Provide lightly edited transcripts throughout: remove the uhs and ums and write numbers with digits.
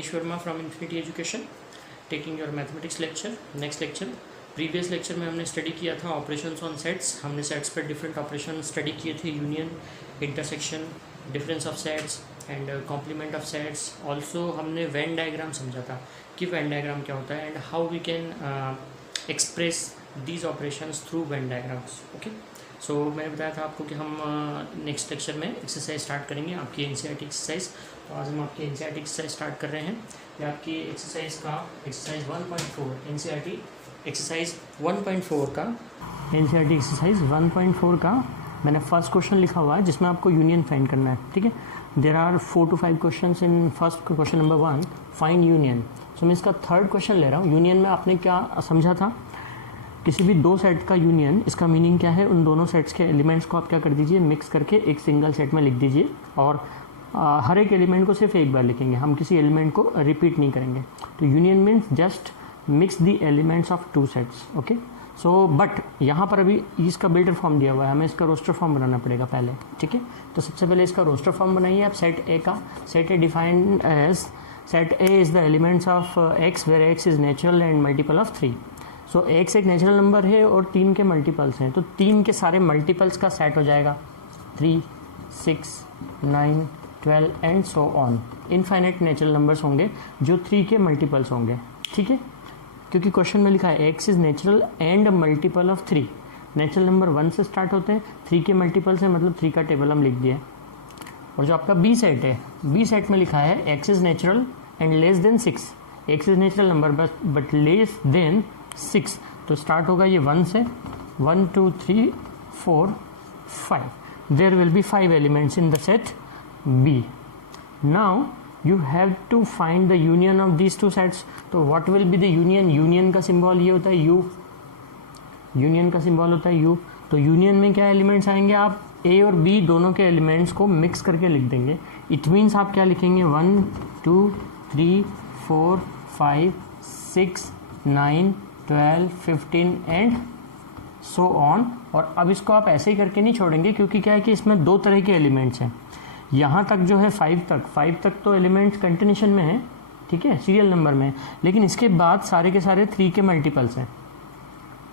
Manish Verma from Infinity Education, taking your mathematics lecture. Next lecture, previous lecture में हमने study किया था operations on sets. हमने sets पर डिफरेंट ऑपरेशन स्टडी किए थे, union, intersection, difference of sets and complement of sets. Also हमने Venn diagram समझा था कि वेन डायग्राम क्या होता है and how we can express these operations through Venn diagrams. Okay, so मैंने बताया था आपको कि हम नेक्स्ट लेक्चर में एक्सरसाइज स्टार्ट करेंगे, आपकी एनसीईआरटी एक्सरसाइज. तो आज हम आपकी एनसीईआरटी एक्सरसाइज स्टार्ट कर रहे हैं. ये आपकी एक्सरसाइज का एक्सरसाइज 1.4 एनसीईआरटी एक्सरसाइज 1.4 का एनसीईआरटी एक्सरसाइज 1.4 का मैंने फर्स्ट क्वेश्चन लिखा हुआ है जिसमें आपको यूनियन फाइंड करना है. ठीक है, there are 4 to 5 question in first question number 1 find union. So मैं इसका थर्ड क्वेश्चन ले रहा हूँ. यूनियन में आपने क्या समझा था, किसी भी दो सेट का यूनियन, इसका मीनिंग क्या है, उन दोनों सेट्स के एलिमेंट्स को आप क्या कर दीजिए, मिक्स करके एक सिंगल सेट में लिख दीजिए. और हर एक एलिमेंट को सिर्फ एक बार लिखेंगे, हम किसी एलिमेंट को रिपीट नहीं करेंगे. तो union means just mix the elements of two sets. Okay, so but यहाँ पर अभी इसका बिल्डर फॉर्म दिया हुआ है, हमें इसका रोस्टर फॉर्म बनाना पड़ेगा पहले. ठीक है, तो सबसे पहले इसका रोस्टर फॉर्म बनाइए आप. सेट ए का, set A defined as, set A is the elements of X where X is natural and multiple of 3. So X एक नेचुरल नंबर है और 3 के मल्टीपल्स हैं, तो 3 के सारे मल्टीपल्स का सेट हो जाएगा 3, 6, 9, 12 and so on. Infinite natural numbers होंगे जो 3 के मल्टीपल्स होंगे. ठीक है, क्योंकि क्वेश्चन में लिखा है X is natural and multiple of 3. Natural number 1 से स्टार्ट होते हैं, 3 के मल्टीपल्स हैं, मतलब 3 का टेबल हम लिख दिए. और जो आपका बी सेट है, बी सेट में लिखा है X is natural and less than 6. X is natural number but less than 6, तो स्टार्ट होगा ये 1 से. 1 2 3 4 5. There will be 5 elements in the set B. Now you have to find the union of these two sets. तो what will be the union? union का symbol ये होता है u, union का सिंबल होता है u. तो union में क्या एलिमेंट्स आएंगे, आप a और b दोनों के एलिमेंट्स को मिक्स करके लिख देंगे. इट मीन्स आप क्या लिखेंगे, 1 2 3 4 5 6 9 12 15 एंड सो ऑन. और अब इसको आप ऐसे ही करके नहीं छोड़ेंगे, क्योंकि क्या है कि इसमें दो तरह के एलिमेंट्स हैं. यहाँ तक जो है 5 तक तो एलिमेंट्स कंटिन्यूशन में है, ठीक है, सीरियल नंबर में. लेकिन इसके बाद सारे के सारे 3 के मल्टीपल्स हैं.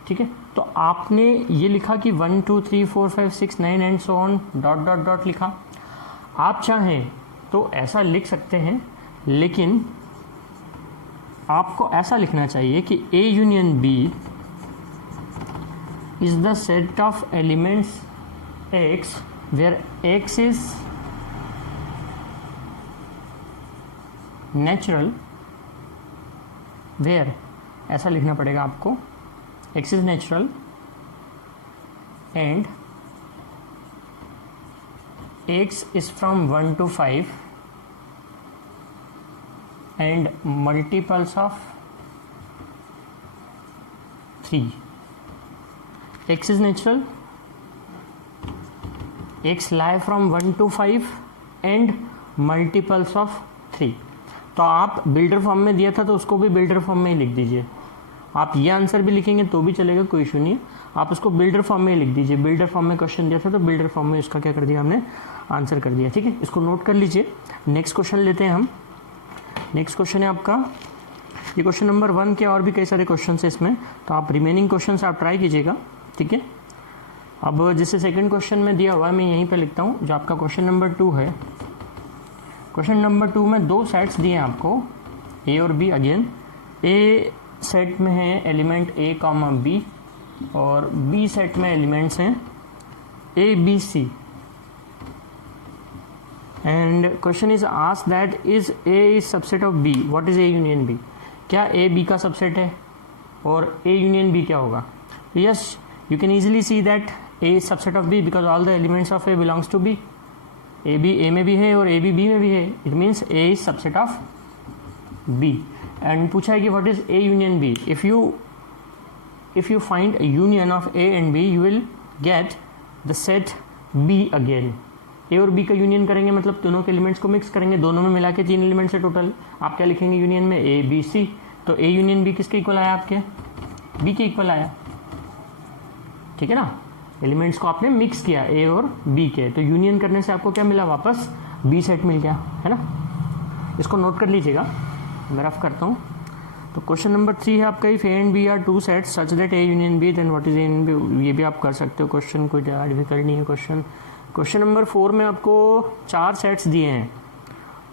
ठीक है, तो आपने ये लिखा कि 1 2 3 4 5 6 9 and so on dot dot dot लिखा. आप चाहें तो ऐसा लिख सकते हैं, लेकिन आपको ऐसा लिखना चाहिए कि A union B is the set of elements X where X is natural, where ऐसा लिखना पड़ेगा आपको, x is natural and x is from 1 to 5 and multiples of 3. x is natural, x lie from 1 to 5 and multiples of 3. तो आप builder form में दिया था तो उसको भी बिल्डर फॉर्म में ही लिख दीजिए. आप ये आंसर भी लिखेंगे तो भी चलेगा, कोई इशू नहीं है. आप उसको बिल्डर फॉर्म में ही लिख दीजिए. बिल्डर फॉर्म में क्वेश्चन दिया था तो बिल्डर फॉर्म में इसका क्या कर दिया, हमने आंसर कर दिया. ठीक है, इसको नोट कर लीजिए. नेक्स्ट क्वेश्चन लेते हैं हम. नेक्स्ट क्वेश्चन है आपका, ये क्वेश्चन नंबर 1 के और भी कई सारे क्वेश्चन है इसमें, तो आप रिमेनिंग क्वेश्चन आप ट्राई कीजिएगा. ठीक है, अब जैसे सेकेंड क्वेश्चन में दिया हुआ है, मैं यहीं पर लिखता हूँ. जो आपका क्वेश्चन नंबर 2 है, क्वेश्चन नंबर 2 में 2 सेट्स दिए हैं आपको, ए और बी. अगेन ए सेट में है एलिमेंट ए कॉमा बी और बी सेट में एलिमेंट्स हैं A B C. And question is asked that is A is subset of B, what is A union B. क्या ए बी का subset है और ए union B क्या होगा. Yes, you can easily see that A is subset of B because all the elements of A belongs to B. A B A में भी है और ए बी बी में भी है. It means A is subset of B. And पूछा है कि what is A union B. If you find union of A and B you will get the set B again. A और B का union करेंगे मतलब दोनों के elements को मिक्स करेंगे, दोनों में मिला के 3 एलिमेंट्स है टोटल. आप क्या लिखेंगे यूनियन में, ए बी सी. तो ए यूनियन बी किसके इक्वल आया, आपके बी के इक्वल आया. ठीक है ना, एलिमेंट्स को आपने मिक्स किया ए और बी के, तो यूनियन करने से आपको क्या मिला, वापस बी सेट मिल गया, है ना. इसको नोट कर लीजिएगा. मैं रफ करता हूँ। तो क्वेश्चन नंबर 3 है आपका, if A and B are two sets such that A union B then what is A union B. ये भी आप कर सकते हो क्वेश्चन, कोई ज़्यादा डिफिकल्ट नहीं है क्वेश्चन। क्वेश्चन नंबर 4 में आपको 4 सेट्स दिए हैं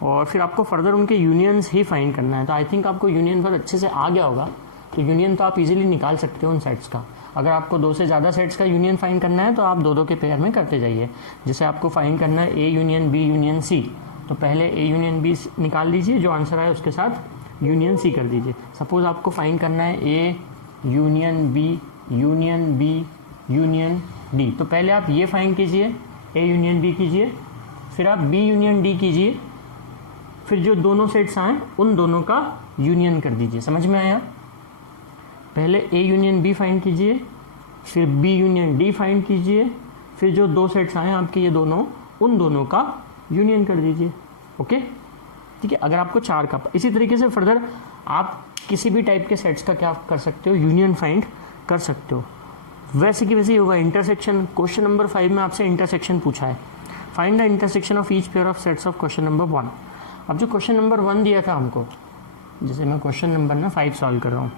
और फिर आपको फर्दर उनके यूनियंस ही फाइंड करना है। तो आई थिंक आपको यूनियन बहुत अच्छे से आ गया होगा, तो यूनियन तो आप इजीली निकाल सकते हो उन सेट्स का। अगर आपको 2 से ज़्यादा सेट्स का यूनियन फाइंड करना है तो आप 2-2 के पेयर में करते जाइए। जैसे आपको फाइंड करना है A union B union C, तो पहले ए यूनियन बी निकाल लीजिए, जो आंसर आए उसके साथ यूनियन सी कर दीजिए। सपोज आपको फाइंड करना है A union B union D, तो पहले आप ये फाइंड कीजिए, ए यूनियन बी कीजिए, फिर आप बी यूनियन डी कीजिए, फिर जो दोनों सेट्स आए उन दोनों का यूनियन कर दीजिए। समझ में आया? पहले ए यूनियन बी फाइंड कीजिए, फिर बी यूनियन डी फाइंड कीजिए, फिर जो 2 सेट्स आए आपके ये दोनों, उन दोनों का यूनियन कर दीजिए। ओके, ठीक है। अगर आपको 4 का, इसी तरीके से फर्दर आप किसी भी टाइप के सेट्स का क्या कर सकते हो, यूनियन फाइंड कर सकते हो। वैसे कि वैसे ही होगा इंटरसेक्शन। क्वेश्चन नंबर 5 में आपसे इंटरसेक्शन पूछा है, find the intersection of each pair of sets of question number 1। अब जो क्वेश्चन नंबर 1 दिया था हमको, जैसे मैं क्वेश्चन नंबर 5 सॉल्व कर रहा हूँ,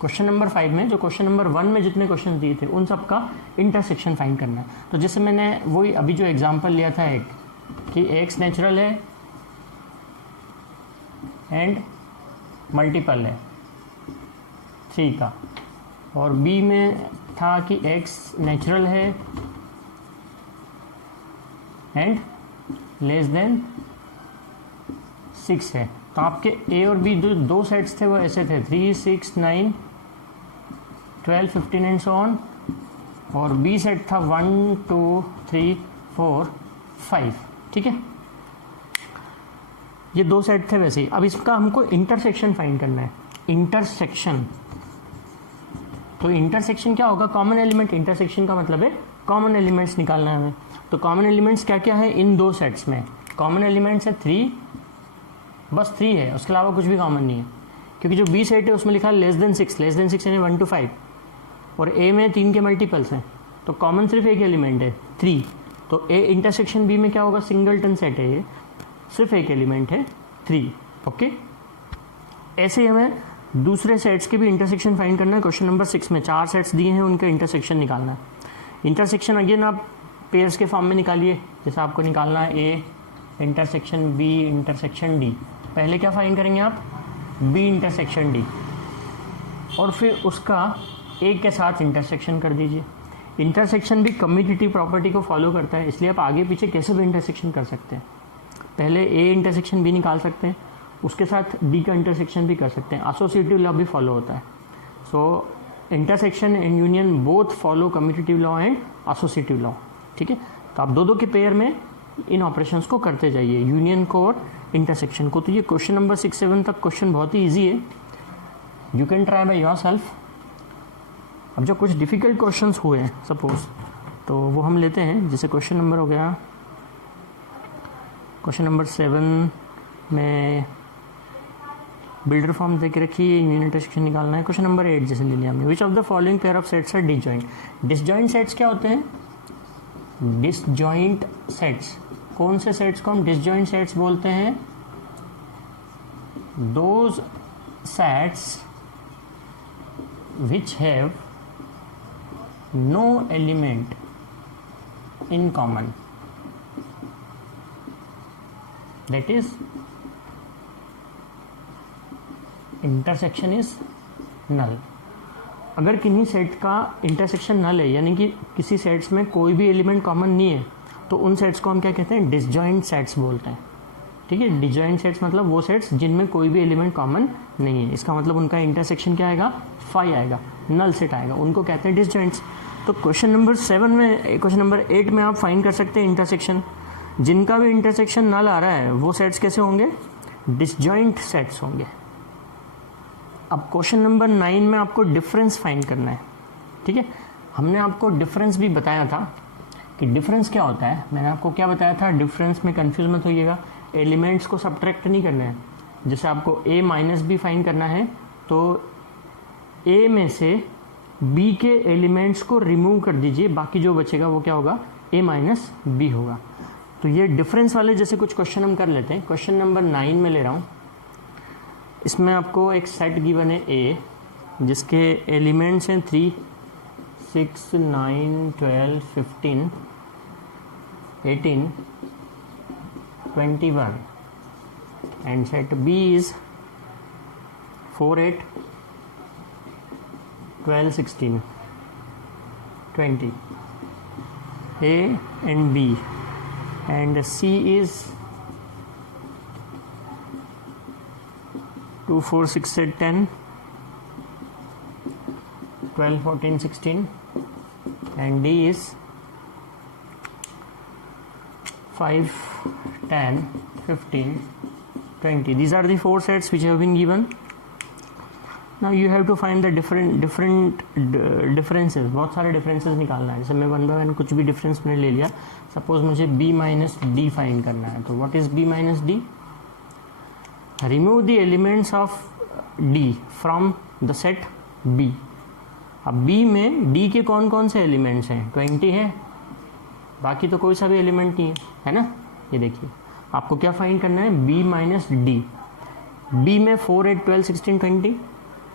क्वेश्चन नंबर 5 में जो क्वेश्चन नंबर 1 में जितने क्वेश्चन दिए थे उन सब का इंटरसेक्शन फाइंड करना है। तो जैसे मैंने वही अभी जो एग्जांपल लिया था एक, कि एक्स नेचुरल है एंड मल्टीपल है 3 का, और बी में था कि एक्स नेचुरल है एंड लेस देन 6 है। तो आपके ए और बी जो 2 सेट्स थे वो ऐसे थे 3, 6, 9, 12, 15 एंड सो ऑन, और बी सेट था 1, 2, 3, 4, 5। ठीक है, ये 2 सेट थे वैसे ही। अब इसका हमको इंटरसेक्शन फाइंड करना है। इंटरसेक्शन, तो इंटरसेक्शन क्या होगा, कॉमन एलिमेंट। इंटरसेक्शन का मतलब है कॉमन एलिमेंट्स निकालना है हमें। तो कॉमन एलिमेंट्स क्या क्या है इन 2 सेट्स में? कॉमन एलिमेंट्स है 3, बस 3 है, उसके अलावा कुछ भी कॉमन नहीं है, क्योंकि जो बी सेट है उसमें लिखा है लेस देन 6 यानी 1 to 5, और ए में 3 के मल्टीपल्स हैं, तो कॉमन सिर्फ एक एलिमेंट है 3। तो ए इंटरसेक्शन बी में क्या होगा, सिंगलटन सेट है ये, सिर्फ एक एलिमेंट है 3। ओके, ऐसे ही हमें दूसरे सेट्स के भी इंटरसेक्शन फाइंड करना है। क्वेश्चन नंबर 6 में 4 सेट्स दिए हैं, उनका इंटरसेक्शन निकालना है। इंटरसेक्शन अगेन आप पेयर्स के फॉर्म में निकालिए। जैसे आपको निकालना है A intersection B intersection D, पहले क्या फाइंड करेंगे आप, बी इंटरसेक्शन डी, और फिर उसका ए के साथ इंटरसेक्शन कर दीजिए। इंटरसेक्शन भी कम्यूटेटिव प्रॉपर्टी को फॉलो करता है, इसलिए आप आगे पीछे कैसे भी इंटरसेक्शन कर सकते हैं। पहले ए इंटरसेक्शन बी निकाल सकते हैं, उसके साथ डी का इंटरसेक्शन भी कर सकते हैं। एसोसिएटिव लॉ भी फॉलो होता है। So intersection and union both follow commutative law and associative law. ठीक है, तो आप 2-2 के पेयर में इन ऑपरेशंस को करते जाइए, यूनियन को और इंटरसेक्शन को। तो ये क्वेश्चन नंबर 6-7 तक क्वेश्चन बहुत ही ईजी है, you can try by your self. अब जो कुछ डिफ़िकल्ट क्वेश्चंस हुए हैं सपोज, तो वो हम लेते हैं। जैसे क्वेश्चन नंबर हो गया, क्वेश्चन नंबर 7 में बिल्डर फॉर्म दे के रखी है, यूनियन इंटरसेक्शन निकालना है। क्वेश्चन नंबर 8 जैसे ले लिया हमने, which of the following pair of sets are disjoint. Disjoint sets क्या होते हैं, डिसजॉइंट सेट्स, कौन से सेट्स को हम डिसजॉइंट सेट्स बोलते हैं, those sets which have no element in common, that is intersection is null। अगर किन्हीं सेट का इंटरसेक्शन नल है, यानी कि किसी सेट्स में कोई भी एलिमेंट कॉमन नहीं है, तो उन सेट्स को हम क्या कहते हैं, डिसजॉइंट सेट्स बोलते हैं। ठीक है, डिसजॉइंट सेट्स मतलब वो सेट्स जिनमें कोई भी एलिमेंट कॉमन नहीं है, इसका मतलब उनका इंटरसेक्शन क्या आएगा, 5 आएगा, नल सेट आएगा, उनको कहते हैं डिसजॉइंट्स। तो क्वेश्चन नंबर 7 में, क्वेश्चन नंबर 8 में आप फाइंड कर सकते हैं इंटरसेक्शन। जिनका भी इंटरसेक्शन नल आ रहा है वो सेट्स कैसे होंगे, डिसजॉइंट सेट्स होंगे। अब क्वेश्चन नंबर 9 में आपको डिफरेंस फाइंड करना है। ठीक है, हमने आपको डिफरेंस भी बताया था कि डिफरेंस क्या होता है। मैंने आपको क्या बताया था, डिफरेंस में कंफ्यूज मत होइएगा, एलिमेंट्स को सब्ट्रैक्ट नहीं करना है। जैसे आपको a माइनस बी फाइंड करना है, तो a में से b के एलिमेंट्स को रिमूव कर दीजिए, बाकी जो बचेगा वो क्या होगा, a माइनस बी होगा। तो ये डिफरेंस वाले जैसे कुछ क्वेश्चन हम कर लेते हैं। क्वेश्चन नंबर 9 में ले रहा हूँ, इसमें आपको एक सेट गिवन है ए, जिसके एलिमेंट्स हैं 3, 6, 9, 12, 15, 18, 21, and set B is 4, 8, 12, 16, 20. A and B, and C is 2, 4, 6, 8, 10, 12, 14, 16, and D is 5, 10, 15, 20. These are the 4 sets which have been given. Now you have to find the different differences. बहुत सारे differences निकालना है. जैसे मैं 1 by 1 कुछ भी difference मैंने ले लिया. Suppose मुझे B minus D find करना है. तो what is B minus D? Remove the elements of D from the set B. अब B में D के कौन कौन से एलिमेंट्स हैं? 20 है, बाकी तो कोई सा भी एलिमेंट नहीं है ना. ये देखिए, आपको क्या फाइंड करना है? B minus D. B में 4, 8, 12, 16, 20,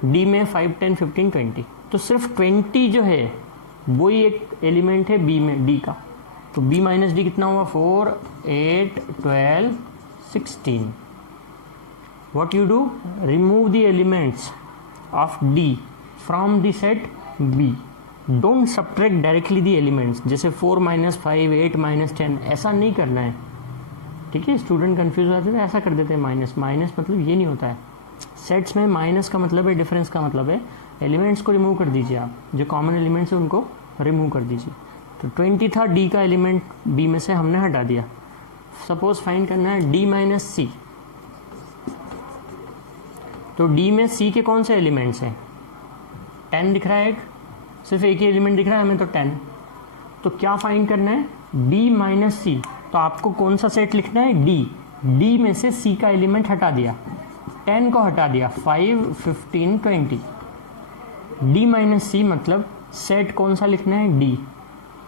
D में 5, 10, 15, 20. तो सिर्फ 20 जो है वो ही एक एलिमेंट है B में, D का. तो B माइनस D कितना हुआ? 4, 8, 12, 16. What you do? Remove the elements of D from the set B. Don't subtract directly the elements. जैसे 4 minus 5, 8 minus 10, ऐसा नहीं करना है. ठीक है, स्टूडेंट कंफ्यूज हो जाते हैं, ऐसा कर देते हैं. माइनस माइनस मतलब ये नहीं होता है. सेट्स में माइनस का मतलब है, डिफरेंस का मतलब है एलिमेंट्स को रिमूव कर दीजिए. आप जो कॉमन एलिमेंट्स है उनको रिमूव कर दीजिए. तो 20 था, D का एलिमेंट B में से हमने हटा दिया. सपोज फाइंड करना है D माइनस C. तो D में C के कौन से एलिमेंट्स हैं? 10 दिख रहा है, एक सिर्फ एक ही एलिमेंट दिख रहा है हमें, तो 10. तो क्या फाइंड करना है? B minus C. तो आपको कौन सा सेट लिखना है? D. D में से C का एलिमेंट हटा दिया, 10 को हटा दिया, 5, 15, 20. D माइनस C मतलब सेट कौन सा लिखना है? D.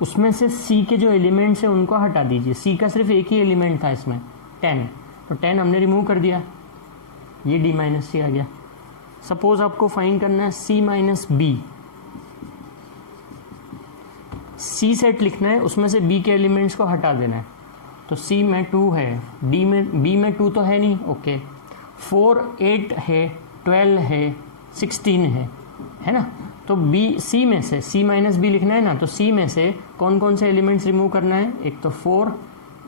उसमें से C के जो एलिमेंट्स हैं उनको हटा दीजिए. C का सिर्फ एक ही एलिमेंट था इसमें, 10. तो 10 हमने रिमूव कर दिया, ये D माइनस C आ गया. सपोज आपको फाइंड करना है C minus B. C set लिखना है, उसमें से B के एलिमेंट्स को हटा देना है. तो C में 2 है, B में 2 तो है नहीं, ओके. 4, 8 है, 12 है, 16 है ना. तो C में से C माइनस B लिखना है ना, तो C में से कौन कौन से एलिमेंट्स रिमूव करना है? एक तो 4,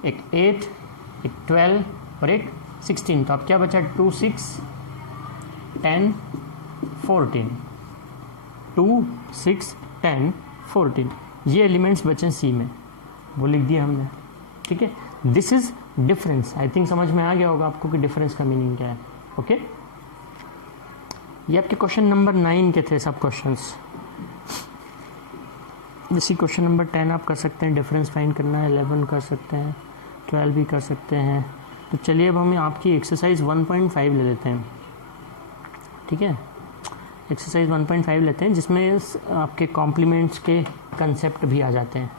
एक 8, एक 12 और एक 16. तो अब क्या बचा? 2, 6, 10, 14. 2, 6, 10, 14. ये एलिमेंट्स बचे C में, वो लिख दिया हमने. ठीक है, this is difference. I think समझ में आ गया होगा आपको कि डिफरेंस का मीनिंग क्या है. ओके, ये आपके क्वेश्चन नंबर 9 के थे सब क्वेश्चंस. इसी क्वेश्चन नंबर 10 आप कर सकते हैं. डिफरेंस फाइंड करना है, 11 कर सकते हैं, 12 भी कर सकते हैं. तो चलिए अब हमें आपकी एक्सरसाइज 1.5 ले लेते हैं. ठीक है, एक्सरसाइज 1.5 लेते हैं, जिसमें आपके कॉम्प्लीमेंट्स के कंसेप्ट भी आ जाते हैं.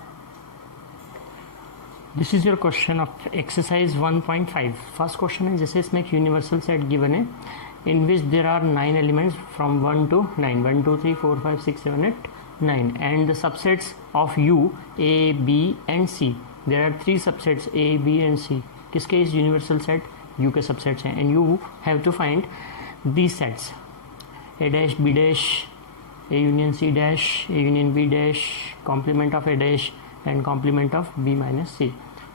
This is your question of exercise 1.5. First question है, जैसे इसमें एक यूनिवर्सल सेट गिवन है in which there are 9 elements from 1 to 9, 1, 2, 3, 4, 5, 6, 7, 8, 9, and the subsets of U, A, B and C. There are 3 subsets A, B and C. किसके? इस universal set U के subsets हैं. And you have to find these sets: A dash, B dash, A union C dash, A union B dash, complement of A dash and complement of B minus C.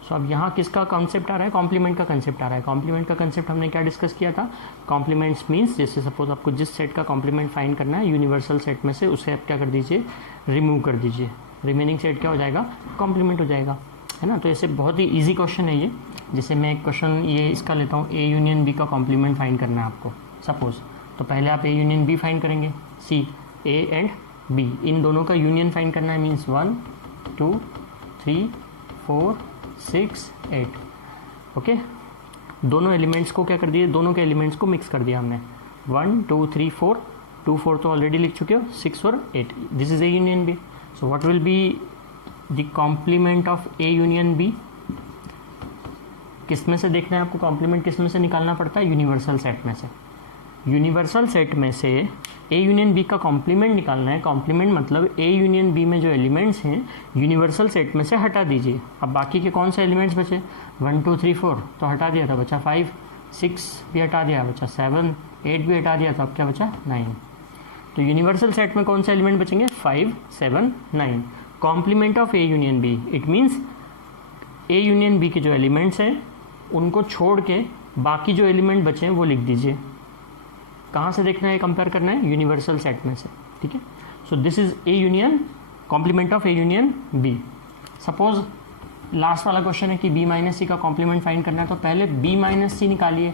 सो अब यहाँ किसका concept आ रहा है? Complement का concept आ रहा है. Complement का concept हमने क्या डिस्कस किया था? कॉम्प्लीमेंट्स मीन्स जैसे सपोज आपको जिस सेट का कॉम्प्लीमेंट फाइंड करना है यूनिवर्सल सेट में से, उसे आप क्या कर दीजिए? रिमूव कर दीजिए. रिमेनिंग सेट क्या हो जाएगा? कॉम्प्लीमेंट हो जाएगा, है ना. तो ऐसे बहुत ही ईजी क्वेश्चन है ये. जैसे मैं एक क्वेश्चन ये इसका लेता हूँ, A यूनियन B का कॉम्प्लीमेंट फाइंड करना है आपको सपोज. तो पहले आप A यूनियन B फाइंड करेंगे, C, A एंड B, इन दोनों का यूनियन फाइंड करना है. मीन्स 1, 2, 3, 4, 6, 8. ओके, दोनों एलिमेंट्स को क्या कर दिए? दोनों के एलिमेंट्स को मिक्स कर दिया हमने. 1, 2, 3, 4, 2, 4 तो ऑलरेडी लिख चुके हो, 6 और 8. This is A union B. So what will be the complement of A union B? किस में से देखना है आपको? कॉम्प्लीमेंट किस में से निकालना पड़ता है? यूनिवर्सल सेट में से. यूनिवर्सल सेट में से ए यूनियन बी का कॉम्प्लीमेंट निकालना है। कॉम्प्लीमेंट मतलब ए यूनियन बी में जो एलिमेंट्स हैं यूनिवर्सल सेट में से हटा दीजिए। अब बाकी के कौन से एलिमेंट्स बचे, 1 2 3 4 तो हटा दिया था, बचा 5, 6 भी हटा दिया, बचा 7, 8 भी हटा दिया, तो अब क्या बचा 9। तो यूनिवर्सल सेट में कौन से एलिमेंट बचेंगे, 5 7 9। Complement of A union B, it means A union B के जो एलिमेंट्स हैं उनको छोड़ के बाकी जो एलिमेंट बचे हैं वो लिख दीजिए। कहाँ से देखना है, कंपेयर करना है, यूनिवर्सल सेट में से, ठीक है। So this is A union, complement of A union B. Suppose last वाला क्वेश्चन है कि बी माइनस सी का कॉम्प्लीमेंट फाइंड करना है, तो पहले बी माइनस सी निकालिए।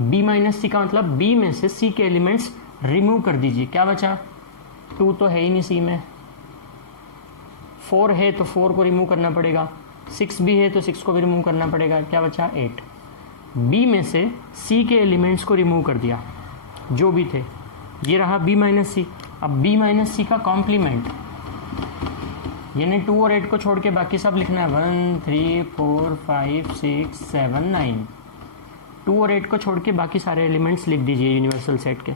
बी माइनस सी का मतलब बी में से सी के एलिमेंट्स रिमूव कर दीजिए। क्या बचा, 2 तो है ही नहीं सी में, 4 है तो 4 को रिमूव करना पड़ेगा, 6 भी है तो 6 को भी रिमूव करना पड़ेगा, क्या बचा 8। बी में से सी के एलिमेंट्स को रिमूव कर दिया जो भी थे, ये रहा बी माइनस सी। अब बी माइनस सी का कॉम्प्लीमेंट यानी 2 और 8 को छोड़ के बाकी सब लिखना है, 1 3 4 5 6 7 9। 2 और 8 को छोड़ के बाकी सारे एलिमेंट्स लिख दीजिए यूनिवर्सल सेट के,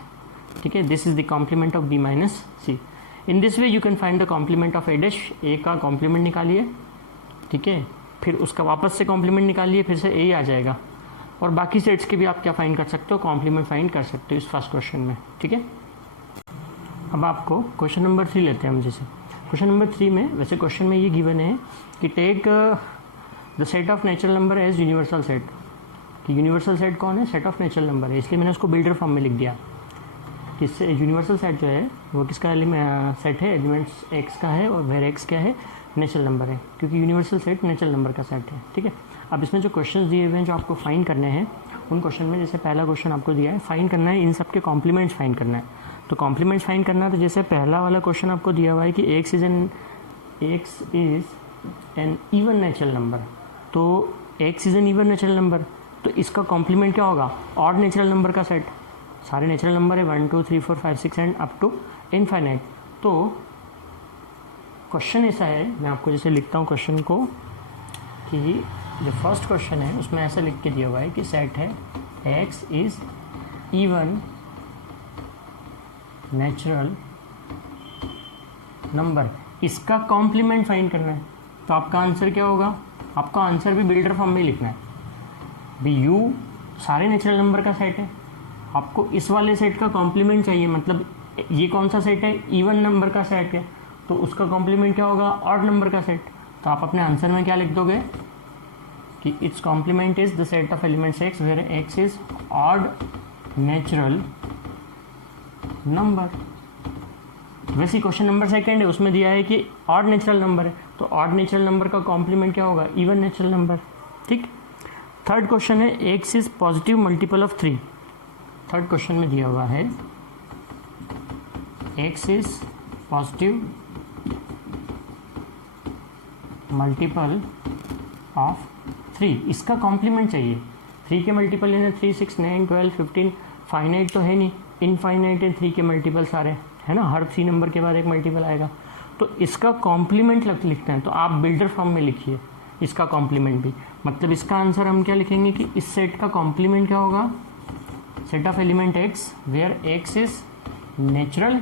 ठीक है। This is the complement of B minus C. In this way you can find the complement of A dash. A का कॉम्प्लीमेंट निकालिए, ठीक है, फिर उसका वापस से कॉम्प्लीमेंट निकालिए, फिर से ए आ जाएगा। और बाकी सेट्स के भी आप क्या फाइंड कर सकते हो, कॉम्प्लीमेंट फाइंड कर सकते हो इस फर्स्ट क्वेश्चन में, ठीक है। अब आपको क्वेश्चन नंबर 3 लेते हैं हम। जैसे क्वेश्चन नंबर 3 में, वैसे क्वेश्चन में ये गिवन है कि take the set of natural number as universal set, कि यूनिवर्सल सेट कौन है, सेट ऑफ नेचुरल नंबर है, इसलिए मैंने उसको बिल्डर फॉर्म में लिख दिया। किससे यूनिवर्सल सेट जो है वो किसका सेट है, एलिमेंट्स एक्स का है, और वेर एक्स क्या है, नेचुरल नंबर है, क्योंकि यूनिवर्सल सेट नेचुरल नंबर का सेट है, ठीक है। अब इसमें जो क्वेश्चंस दिए हुए हैं जो आपको फाइंड करने हैं, उन क्वेश्चन में जैसे पहला क्वेश्चन आपको दिया है, फाइंड करना है इन सब के कॉम्प्लीमेंट्स फाइंड करना है। तो कॉम्प्लीमेंट्स फाइंड करना है, तो जैसे पहला वाला क्वेश्चन आपको दिया हुआ है कि X is an even natural number, तो X is an even natural number, तो इसका कॉम्प्लीमेंट क्या होगा, ऑड नेचुरल नंबर का सेट। सारे नेचुरल नंबर है 1 2 3 4 5 6 एंड अप टू इनफाइनाइट। तो क्वेश्चन ऐसा है, मैं आपको जैसे लिखता हूँ क्वेश्चन को, कि जो फर्स्ट क्वेश्चन है उसमें ऐसा लिख के दिया हुआ है कि सेट है x is even natural number, इसका कॉम्प्लीमेंट फाइंड करना है। तो आपका आंसर क्या होगा, आपका आंसर भी बिल्डर फॉर्म में लिखना है। भी u सारे नेचुरल नंबर का सेट है, आपको इस वाले सेट का कॉम्प्लीमेंट चाहिए, मतलब ये कौन सा सेट है, इवन नंबर का सेट है, तो उसका कॉम्प्लीमेंट क्या होगा, ऑड नंबर का सेट। तो आप अपने आंसर में क्या लिख दोगे कि it's complement is the set of elements X where X is odd natural number. वैसे क्वेश्चन नंबर सेकेंड है, उसमें दिया है कि ऑड नेचुरल नंबर है, तो ऑड नेचुरल नंबर का कॉम्प्लीमेंट क्या होगा, इवन नेचुरल नंबर, ठीक। थर्ड क्वेश्चन है X is positive multiple of 3। Third question में दिया हुआ है X is positive multiple of 3, इसका कॉम्प्लीमेंट चाहिए। 3 के मल्टीपल है 3 6 9 12 15, फाइनाइट तो है नहीं, इनफाइनाइट है 3 के मल्टीपल सारे, है ना, हर 3 नंबर के बाद एक मल्टीपल आएगा, तो इसका कॉम्प्लीमेंट लिखते हैं। तो आप बिल्डर फॉर्म में लिखिए इसका कॉम्प्लीमेंट भी, मतलब इसका आंसर हम क्या लिखेंगे कि इस सेट का कॉम्प्लीमेंट क्या होगा, set of element X where X is natural,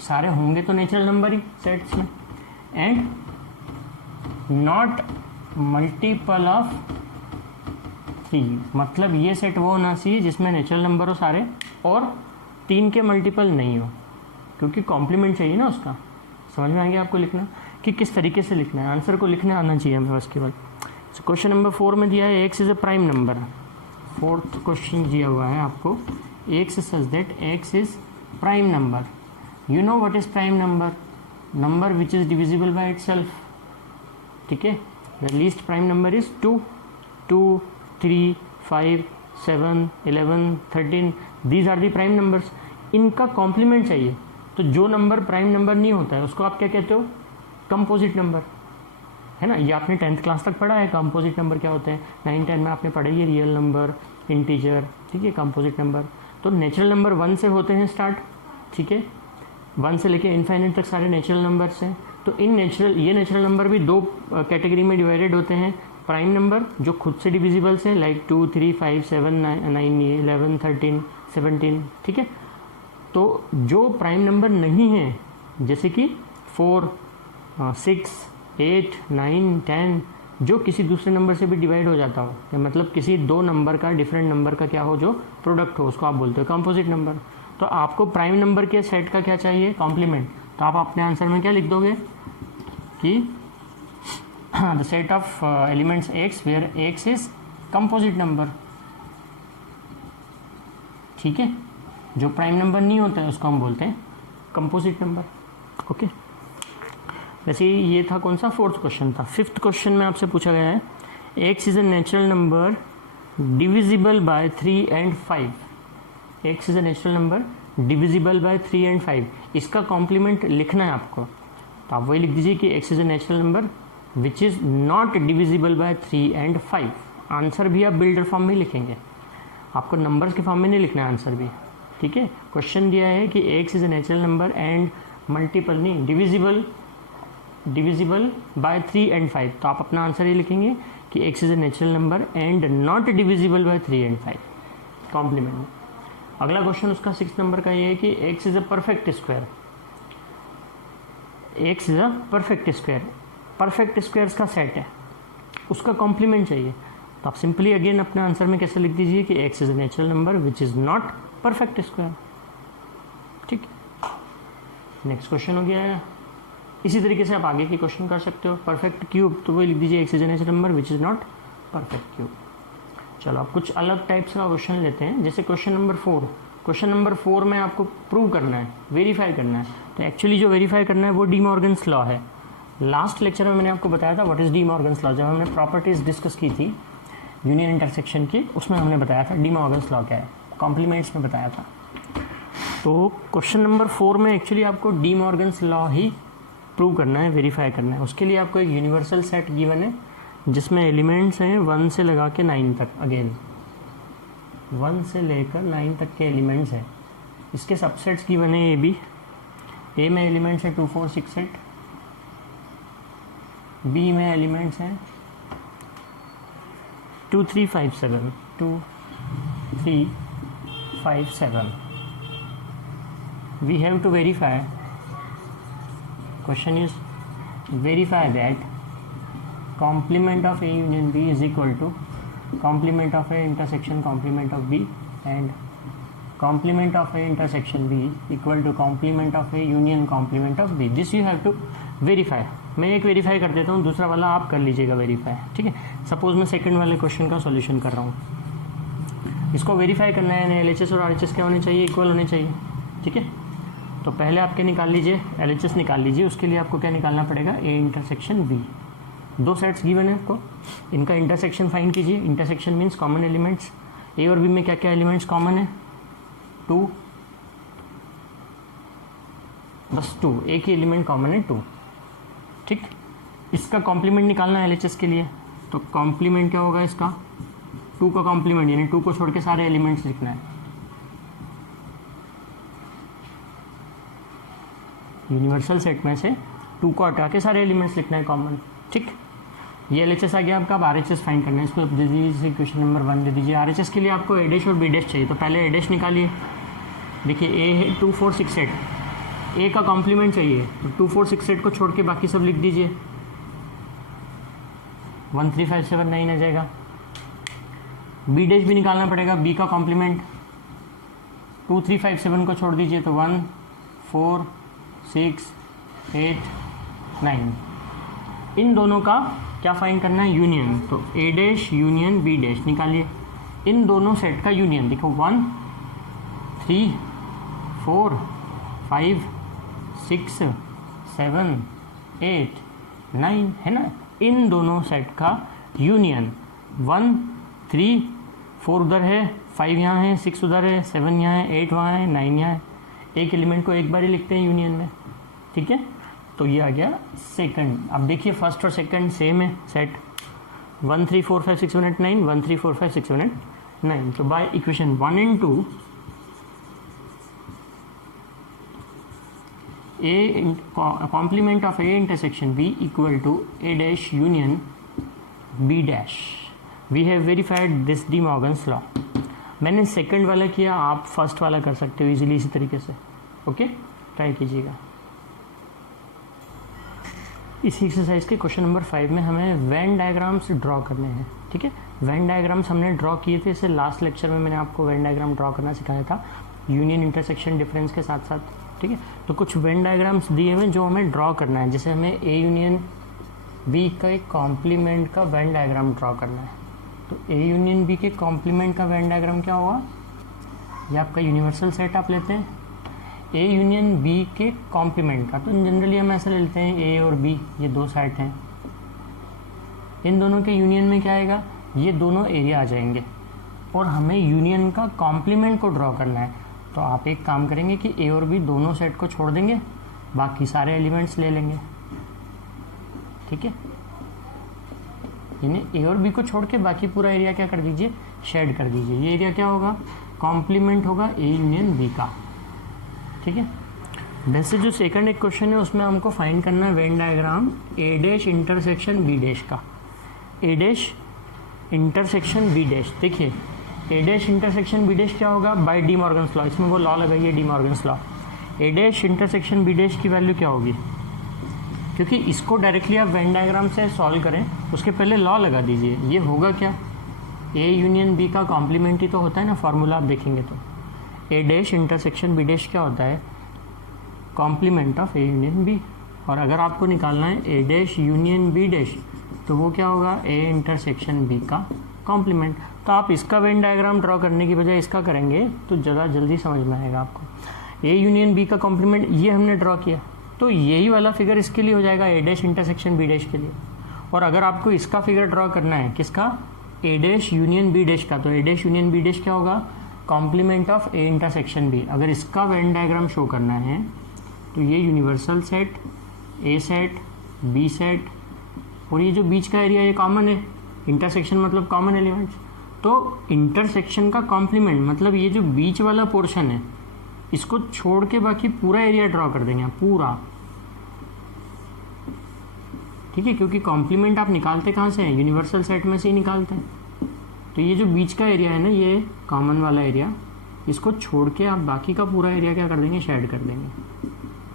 सारे होंगे तो नेचुरल नंबर ही सेट्स में, एंड नॉट मल्टीपल ऑफ 3, मतलब ये सेट वो होना चाहिए जिसमें नेचुरल नंबर हो सारे और 3 के मल्टीपल नहीं हो, क्योंकि कॉम्प्लीमेंट चाहिए ना उसका। समझ में आ गया आपको लिखना कि किस तरीके से लिखना है, आंसर को लिखना आना चाहिए हमें बस केवल। क्वेश्चन नंबर 4 में दिया है X is a prime number. Fourth question दिया हुआ है आपको, X such that X is prime number. You know what is prime number, number which is divisible by itself, ठीक है। The least prime number is 2 2 3 5 7 11 13, these are the prime numbers. इनका complement चाहिए, तो जो नंबर प्राइम नंबर नहीं होता है उसको आप क्या कहते हो, कंपोजिट नंबर, है ना। ये आपने 10th क्लास तक पढ़ा है कंपोजिट नंबर क्या होते हैं, 9 10 में आपने पढ़ा है रियल नंबर, इंटीजर, ठीक है, कंपोजिट नंबर। तो नेचुरल नंबर 1 से होते हैं स्टार्ट, ठीक है, 1 से लेके इनफाइनाइट तक सारे नेचुरल नंबर्स हैं। तो इन ये नेचुरल नंबर भी 2 कैटेगरी में डिवाइडेड होते हैं, प्राइम नंबर जो खुद से डिविजिबल्स हैं लाइक 2 3 5 7 9 11 13 17, ठीक है। तो जो प्राइम नंबर नहीं है, जैसे कि 4, 6, 8, 9, 10, जो किसी दूसरे नंबर से भी डिवाइड हो जाता हो, या मतलब किसी दो नंबर का, डिफरेंट नंबर का क्या हो, जो प्रोडक्ट हो, उसको आप बोलते हो कंपोजिट नंबर। तो आपको प्राइम नंबर के सेट का क्या चाहिए, कॉम्प्लीमेंट। तो आप अपने आंसर में क्या लिख दोगे कि the set of elements X where X is composite number, ठीक है। जो प्राइम नंबर नहीं होता है उसको हम बोलते हैं कंपोजिट नंबर, ओके। वैसे ये था कौन सा, 4th क्वेश्चन था। 5th क्वेश्चन में आपसे पूछा गया है X is a natural number divisible by 3 and 5। X is a natural number divisible by 3 and 5, इसका कॉम्प्लीमेंट लिखना है आपको। तो आप वही लिख दीजिए कि X is a natural number which is not divisible by 3 and 5। Answer भी आप बिल्डर फॉर्म में लिखेंगे, आपको नंबर्स के फॉर्म में नहीं लिखना है आंसर भी, ठीक है। क्वेश्चन दिया है कि X is a natural number and multiple नहीं, डिविजिबल बाय 3 and 5। तो आप अपना आंसर ये लिखेंगे कि X is a natural number and not divisible by 3 and 5 complement में। अगला क्वेश्चन उसका 6 नंबर का ये है कि X is a perfect square. X is a perfect square, perfect squares का सेट है, उसका कॉम्प्लीमेंट चाहिए। तो आप सिंपली अगेन अपने आंसर में कैसे लिख दीजिए कि X is a natural number which is not perfect square, ठीक। नेक्स्ट क्वेश्चन हो गया है। इसी तरीके से आप आगे के क्वेश्चन कर सकते हो। परफेक्ट क्यूब, तो वही लिख दीजिए x is a natural number which is not perfect cube. चलो आप कुछ अलग टाइप्स का क्वेश्चन लेते हैं, जैसे क्वेश्चन नंबर 4। क्वेश्चन नंबर 4 में आपको प्रूव करना है, वेरीफाई करना है। तो एक्चुअली जो वेरीफाई करना है वो डी मॉर्गन्स लॉ है। लास्ट लेक्चर में मैंने आपको बताया था what is D Morgan's law, जब हमने प्रॉपर्टीज डिस्कस की थी यूनियन इंटरसेक्शन की, उसमें हमने बताया था डी मॉर्गन्स लॉ क्या है, कॉम्प्लीमेंट्स में बताया था। तो क्वेश्चन नंबर 4 में एक्चुअली आपको डी मॉर्गन्स लॉ ही प्रूव करना है, वेरीफाई करना है। उसके लिए आपको एक यूनिवर्सल सेट गिवन है जिसमें एलिमेंट्स हैं 1 से लगा के 9 तक, अगेन 1 से लेकर 9 तक के एलिमेंट्स हैं। इसके सबसेट्स गिवन है ए बी। ए में एलिमेंट्स हैं 2, 4, 6, 8। बी में एलिमेंट्स हैं 2, 3, 5, 7, 2, 3, 5, 7। We have to verify. Question is verify that complement of A union B is equal to complement of A intersection complement of B and complement of A intersection B equal to complement of A union complement of B. This you have to verify. मैं एक verify कर देता हूँ, दूसरा वाला आप कर लीजिएगा वेरीफाई, ठीक है। सपोज मैं सेकंड वाले क्वेश्चन का सॉल्यूशन कर रहा हूँ, इसको वेरीफाई करना है। LHS और RHS क्या होने चाहिए, इक्वल होने चाहिए, ठीक है। तो पहले आप क्या निकाल लीजिए, LHS निकाल लीजिए। उसके लिए आपको क्या निकालना पड़ेगा, A इंटरसेक्शन B। दो सेट्स गिवन है आपको, इनका इंटरसेक्शन फाइंड कीजिए। Intersection means common elements. A और B में क्या क्या एलिमेंट्स कॉमन है, 2, बस 2, एक ही एलिमेंट कॉमन है 2, ठीक। इसका कॉम्प्लीमेंट निकालना है LHS के लिए, तो कॉम्प्लीमेंट क्या होगा इसका, 2 का कॉम्प्लीमेंट, यानी 2 को छोड़ के सारे एलिमेंट्स लिखना है। यूनिवर्सल सेट में से 2 को हटा के सारे एलिमेंट्स लिखना है कॉमन, ठीक। ये LHS आ गया आपका। अब RHS फाइंड करना है, इसको दे दीजिए क्वेश्चन नंबर 1 दे दीजिए। RHS के लिए आपको A डैश और B डैश चाहिए, तो पहले A डैश निकालिए। देखिए A है 2, 4, 6, 8, A का कॉम्प्लीमेंट चाहिए, तो 2, 4, 6, 8 को छोड़ के बाकी सब लिख दीजिए। 1, 3, 5, 7, 9 आ जाएगा। B डैश भी निकालना पड़ेगा, B का कॉम्प्लीमेंट 2, 3, 5, 7 को छोड़ दीजिए, तो 1, 4, 6, 8, 9। इन दोनों का क्या फाइंड करना है, यूनियन। तो A dash union B dash निकालिए। इन दोनों सेट का यूनियन देखो, 1, 3, 4, 5, 6, 7, 8, 9 है ना। इन दोनों सेट का यूनियन 1, 3, 4 उधर है, 5 यहाँ है, 6 उधर है, 7 यहाँ है, 8 वहाँ है, 9 यहाँ है। एक एलिमेंट को एक बार ही लिखते हैं यूनियन में, ठीक है। तो ये आ गया सेकंड। अब देखिए फर्स्ट और सेकंड सेम है सेट, 1, 3, 4, 5, 6, 7, 8, 9, 1, 3, 4, 5, 6, 7, 8, 9। तो by equation 1 and 2 A complement of A intersection B equal to A dash union B dash. We have verified this De Morgan's law. मैंने सेकंड वाला किया, आप फर्स्ट वाला कर सकते हो इजीली इसी तरीके से। ओके, ट्राई कीजिएगा। इसी एक्सरसाइज के क्वेश्चन नंबर 5 में हमें वेन डायग्राम्स ड्रॉ करने हैं। ठीक है, वेन डायग्राम्स हमने ड्रॉ किए थे, इससे लास्ट लेक्चर में मैंने आपको वेन डायग्राम ड्रॉ करना सिखाया था यूनियन इंटरसेक्शन डिफरेंस के साथ साथ। ठीक है, तो कुछ वेन डायग्राम्स दिए हुए जो हमें ड्रॉ करना है, जैसे हमें ए यूनियन बी का एक कॉम्प्लीमेंट का वेन डायग्राम ड्रॉ करना है। तो ए यूनियन बी के कॉम्प्लीमेंट का वेन डायग्राम क्या होगा, ये आपका यूनिवर्सल सेट आप लेते हैं ए यूनियन बी के कॉम्प्लीमेंट का। तो जनरली हम ऐसा लेते हैं ए और बी ये दो सेट हैं, इन दोनों के यूनियन में क्या आएगा, ये दोनों एरिया आ जाएंगे और हमें यूनियन का कॉम्प्लीमेंट को ड्रॉ करना है। तो आप एक काम करेंगे कि ए और बी दोनों सेट को छोड़ देंगे, बाकी सारे एलिमेंट्स ले लेंगे। ठीक है, यानी ए और बी को छोड़ के बाकी पूरा एरिया क्या कर दीजिए, शेड कर दीजिए। ये एरिया क्या होगा, कॉम्प्लीमेंट होगा ए यूनियन बी का। ठीक है, वैसे जो सेकंड एक क्वेश्चन है उसमें हमको फाइंड करना है Venn diagram A dash intersection B dash का। A dash intersection B dash, देखिए A dash intersection B dash क्या होगा, बाय डी मॉर्गन्स लॉ, इसमें वो लॉ लगाइए डी मॉर्गन्स लॉ। ए डैश इंटरसेक्शन बी डैश की वैल्यू क्या होगी, क्योंकि इसको डायरेक्टली आप वेन डायग्राम से सॉल्व करें उसके पहले लॉ लगा दीजिए। ये होगा क्या, ए यूनियन बी का कॉम्प्लीमेंट ही तो होता है ना, फार्मूला आप देखेंगे तो A dash intersection B dash क्या होता है, complement of A union B. और अगर आपको निकालना है A dash union B dash तो वो क्या होगा, ए इंटरसेक्शन बी का कॉम्प्लीमेंट। तो आप इसका वेन डायग्राम ड्रॉ करने की बजाय इसका करेंगे तो ज़्यादा जल्दी समझ में आएगा आपको। ए यूनियन बी का कॉम्प्लीमेंट ये हमने ड्रॉ किया, तो यही वाला फिगर इसके लिए हो जाएगा ए डैश इंटरसेक्शन बी डैश के लिए। और अगर आपको इसका फिगर ड्रॉ करना है किसका, A dash union B dash का, तो A dash union B dash क्या होगा, complement of A intersection B. अगर इसका वेन डायग्राम शो करना है तो ये universal set, A set, B set और ये जो बीच का एरिया ये कॉमन है, इंटरसेक्शन मतलब कॉमन एलिमेंट्स। तो इंटरसेक्शन का कॉम्प्लीमेंट मतलब ये जो बीच वाला पोर्शन है इसको छोड़ के बाकी पूरा एरिया ड्रॉ कर देंगे पूरा। ठीक है, क्योंकि कॉम्प्लीमेंट आप निकालते कहाँ से हैं, यूनिवर्सल सेट में से ही निकालते हैं। तो ये जो बीच का एरिया है ना, ये कॉमन वाला एरिया, इसको छोड़ के आप बाकी का पूरा एरिया क्या कर देंगे, शेड कर देंगे।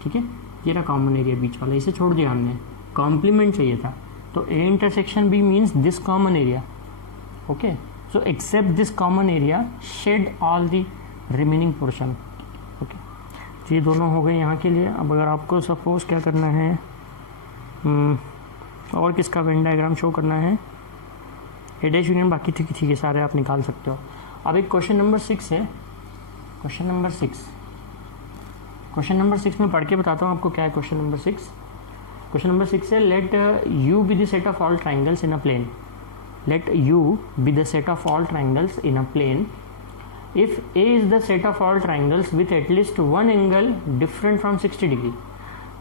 ठीक है, ये रहा कॉमन एरिया बीच वाला, इसे छोड़ दिया हमने, कॉम्प्लीमेंट चाहिए था। तो A intersection B means this common area. Okay, so except this common area, shade all the remaining portion. Okay, तो ये दोनों हो गए यहाँ के लिए। अब अगर आपको सपोज क्या करना है, और किसका वेन डायग्राम शो करना है, ए डैश यूनियन, बाकी ठीक है सारे आप निकाल सकते हो। अब एक क्वेश्चन नंबर 6 है, क्वेश्चन नंबर 6 में पढ़ के बताता हूँ आपको क्या है क्वेश्चन नंबर 6। क्वेश्चन नंबर 6 है, let U be the set of all triangles in a plane. Let U be the set of all triangles in a plane if A is the set of all triangles with at least one angle different from 60 degree.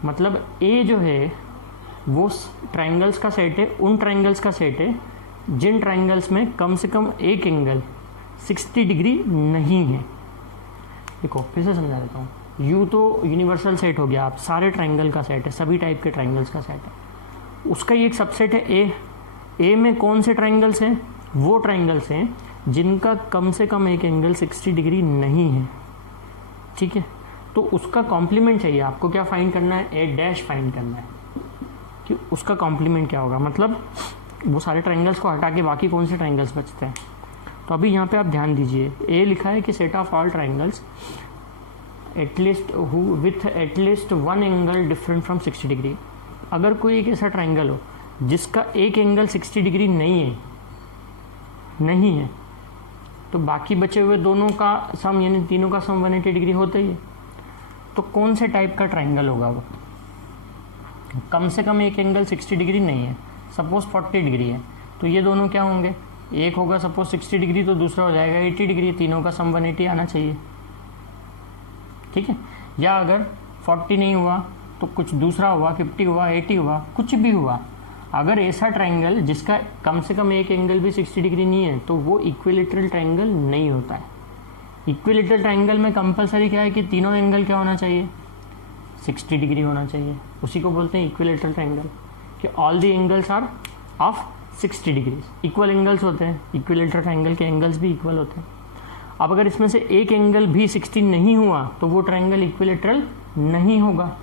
मतलब A जो है वो triangles का set है, उन triangles का set है जिन triangles में कम से कम एक एंगल 60 डिग्री नहीं है। देखो फिर से समझा देता हूँ, यू तो यूनिवर्सल सेट हो गया, आप सारे ट्राइंगल का सेट है, सभी टाइप के ट्राइंगल्स का सेट है। उसका ही एक सबसेट है ए। ए में कौन से ट्राइंगल्स हैं, वो ट्राइंगल्स हैं जिनका कम से कम एक एंगल 60 डिग्री नहीं है। ठीक है, तो उसका कॉम्प्लीमेंट चाहिए आपको। क्या फाइंड करना है, ए डैश फाइंड करना है कि उसका कॉम्प्लीमेंट क्या होगा। मतलब वो सारे ट्राइंगल्स को हटा के बाकी कौन से ट्राइंगल्स बचते हैं। तो अभी यहाँ पे आप ध्यान दीजिए, ए लिखा है कि set of all triangles at least with at least one angle different from 60 degree. अगर कोई एक ऐसा ट्राइंगल हो जिसका एक एंगल 60 डिग्री नहीं है तो बाकी बचे हुए दोनों का सम यानी तीनों का सम 180 डिग्री होता ही है। तो कौन से टाइप का ट्राइंगल होगा वो, कम से कम एक एंगल 60 डिग्री नहीं है, सपोज 40 डिग्री है, तो ये दोनों क्या होंगे, एक होगा सपोज 60 डिग्री तो दूसरा हो जाएगा 80 डिग्री, तीनों का सम 180 आना चाहिए। ठीक है, या अगर 40 नहीं हुआ तो कुछ दूसरा हुआ, 50 हुआ, 80 हुआ, कुछ भी हुआ। अगर ऐसा ट्राइंगल जिसका कम से कम एक एंगल भी 60 डिग्री नहीं है तो वो इक्विलेटरल ट्राइंगल नहीं होता है। इक्विलेटरल ट्राइंगल में कंपलसरी क्या है कि तीनों एंगल क्या होना चाहिए, 60 डिग्री होना चाहिए। उसी को बोलते हैं इक्विलेटरल ट्राइंगल, कि all the angles are of 60 degree. Equal angles होते हैं, इक्विलेटरल ट्राइंगल के एंगल्स भी इक्वल होते हैं। अब अगर इसमें से एक एंगल भी 60 नहीं हुआ तो वो ट्रायंगल इक्विलेटरल नहीं होगा,